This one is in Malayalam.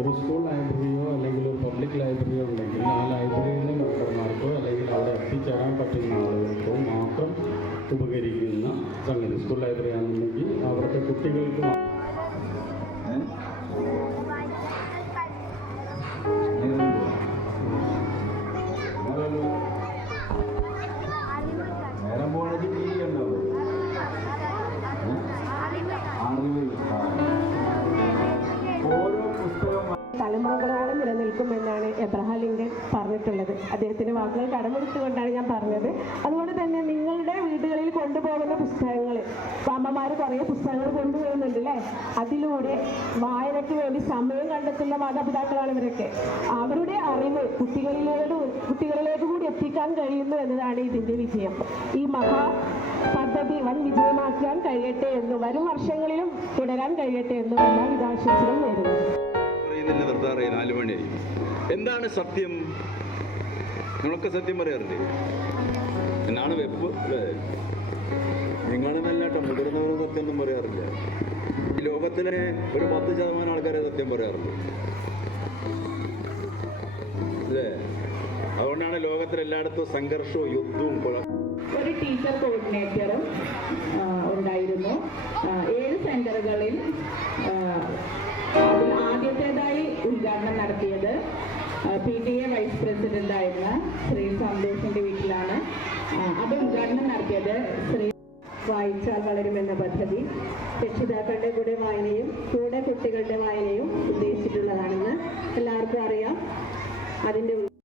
ഒരു സ്കൂൾ ലൈബ്രറിയോ അല്ലെങ്കിൽ ഒരു പബ്ലിക് ലൈബ്രറിയോ ഉണ്ടെങ്കിൽ ആ ലൈബ്രറിയിലെ മെമ്പർമാർക്കോ അല്ലെങ്കിൽ അവിടെ എത്തിച്ചേരാൻ പറ്റുന്ന ആളുകൾക്കോ മാത്രം ഉപകരിക്കുന്ന സംഗതി. സ്കൂൾ ലൈബ്രറി ആണെന്നുണ്ടെങ്കിൽ അവിടുത്തെ കുട്ടികൾക്ക് തലമുറകളോളം നിലനിൽക്കുമെന്നാണ് എബ്രഹാം ലിങ്കൺ പറഞ്ഞിട്ടുള്ളത്. അദ്ദേഹത്തിൻ്റെ വാക്കുകൾ കടമെടുത്തുകൊണ്ടാണ് ഞാൻ പറഞ്ഞത്. അതുകൊണ്ട് തന്നെ നിങ്ങളുടെ വീടുകളിൽ കൊണ്ടുപോകുന്ന പുസ്തകങ്ങൾ, അമ്മമാർ കുറേ പുസ്തകങ്ങൾ കൊണ്ടുപോകുന്നുണ്ട് അല്ലേ? അതിലൂടെ വായനയ്ക്ക് വേണ്ടി സമയം കണ്ടെത്തുന്ന മാതാപിതാക്കളാണ് ഇവരൊക്കെ. അവരുടെ അറിവ് കുട്ടികളിലേക്ക് കൂടി എത്തിക്കാൻ കഴിയുന്നു എന്നതാണ് ഇതിൻ്റെ വിജയം. ഈ മഹാ പദ്ധതി വൻ വിജയമാക്കാൻ കഴിയട്ടെ എന്നും വരും വർഷങ്ങളിലും തുടരാൻ കഴിയട്ടെ എന്നും എല്ലാവിധ ആശംസകളും നേരുന്നു. നിർത്താറേ 4 മണിയായി. എന്താണ് സത്യം? നിങ്ങളൊക്കെ സത്യം പറയാറില്ലേ? എന്നാണ് വെപ്പ് അല്ലേ? നിങ്ങളെന്നല്ലാട്ടോ മുതിർന്നവരും സത്യമൊന്നും പറയാറില്ല. ഈ ലോകത്തിലെ ഒരു 10% ആൾക്കാരെ സത്യം പറയാറുള്ളൂ അല്ലേ? അതുകൊണ്ടാണ് ലോകത്തിലെല്ലായിടത്തും സംഘർഷവും യുദ്ധവും ഒരു ടീച്ചർ കോർഡിനേറ്ററും ഉണ്ടായിരുന്നു. 7 സെന്ററുകളിൽ അതിൽ ആദ്യത്തേതായി ഉദ്ഘാടനം നടത്തിയത് PTA വൈസ് പ്രസിഡന്റ് ആയിരുന്ന ശ്രീ സന്തോഷിന്റെ വീട്ടിലാണ്. അത് ഉദ്ഘാടനം നടത്തിയത് ശ്രീ വായിച്ചാൽ വളരുമെന്ന പദ്ധതി രക്ഷിതാക്കളുടെ കൂടെ വായനയും കൂടെ കുട്ടികളുടെ വായനയും ഉദ്ദേശിച്ചിട്ടുള്ളതാണെന്ന് എല്ലാവർക്കും അറിയാം. അതിൻ്റെ